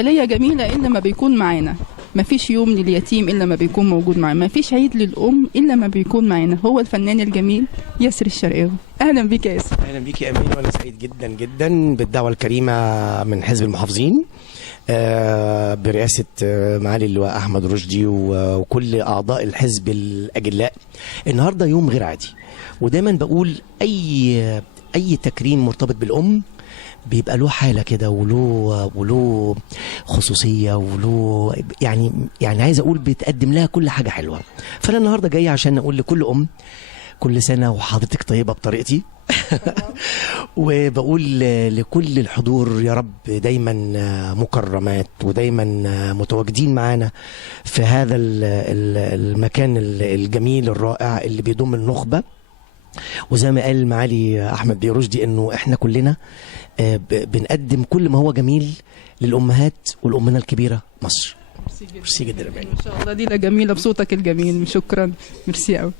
الاحتفالية جميلة إلا ما بيكون معانا، ما فيش يوم لليتيم إلا ما بيكون موجود معانا، ما فيش عيد للأم إلا ما بيكون معانا. هو الفنان الجميل ياسر الشرقاوي. أهلا بيك يا ياسر. اهلا بيك يا امين، وانا سعيد جدا جدا بالدعوه الكريمه من حزب المحافظين برئاسه معالي اللواء احمد رشدي وكل اعضاء الحزب الاجلاء. النهارده يوم غير عادي، ودايما بقول اي تكريم مرتبط بالام بيبقى له حاله كده وله خصوصيه وله يعني عايز اقول بيتقدم لها كل حاجه حلوه. فانا النهارده جاي عشان اقول لكل ام كل سنه وحضرتك طيبه بطريقتي. وبقول لكل الحضور يا رب دايما مكرمات ودايما متواجدين معانا في هذا المكان الجميل الرائع اللي بيضم النخبه. وزي ما قال معالي احمد بيه رشدي انه احنا كلنا بنقدم كل ما هو جميل للامهات والامنا الكبيره مصر. ميرسي جدا. ما شاء الله، دي جميلة بصوتك الجميل. شكرا، ميرسي قوي.